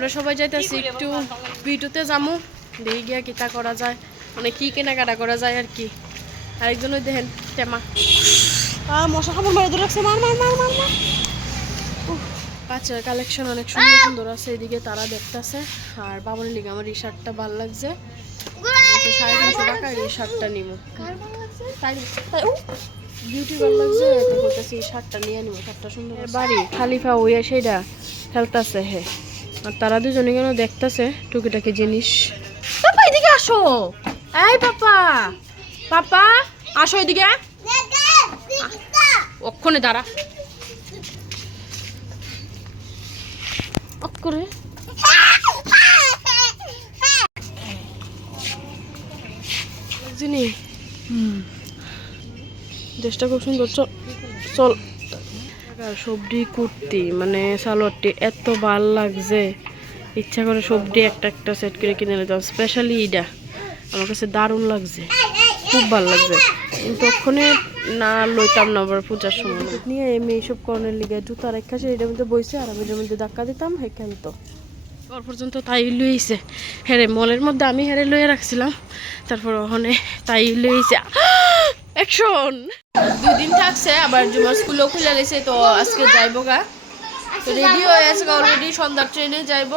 আমরা সবাই যাইতেছি একটু ভিডিওতে যামু দেখি গিয়া কিতা করা যায় মানে কি কেনাকাটা করা যায় আর কি। আরেকজন ওই দেখেন টেমা মশা কামড় মারে ধরে রাখছে, মার মার মার মার মার। বাচ্চার কালেকশন অনেক সুন্দর সুন্দর আছে, এদিকে তারা দেখতেছে। আর বাবনের লিগে আমার এই শার্টটা ভালো লাগছে, 350 টাকা এই শার্টটা নিব। তাই বিউটি ভালো লাগছে তো বলতেছি এই শার্টটা নিয়ে নিব, শার্টটা সুন্দর। বাড়ি খালিফা ওই সেইটা খেলতেছে হে, আর তারা দুজনে কেন দেখতেছে টুকিটাকি জিনিস। পাপা এদিকে আসো, এই পাপা পাপা আসো এদিকে, ওক্ষণে দাঁড়া করে জিনি ড্রেসটা খুব সুন্দর। চল চল সবজি কুর্তি মানে সালোয়ারটি এত ভাল লাগছে, ইচ্ছা করে সবজি একটা একটা সেট করে কিনে নিতাম। স্পেশালি এইটা আমার কাছে দারুণ লাগছে, খুব ভাল লাগছে, কিন্তু ওখানে না লইতাম না আবার পূজার সময় নিয়ে এমনি এইসব করণের লিগে জুতা রেখা সে এটার মধ্যে বইছে আর আমি এটার মধ্যে ধাক্কা দিতাম হে খেলতো ওর পর্যন্ত। তাই লইছে হেরে মলের মধ্যে, আমি হেরে লইয়ে রাখছিলাম, তারপর ওখানে তাই লইছে অ্যাকশন। 2 দিন থাকছে, আবার জুমার স্কুলও খুলে গেছে, তো আজকে যাইবো গা, তো রেডি হয়ে আছে অলরেডি, সন্ধ্যার ট্রেনে যাইবো।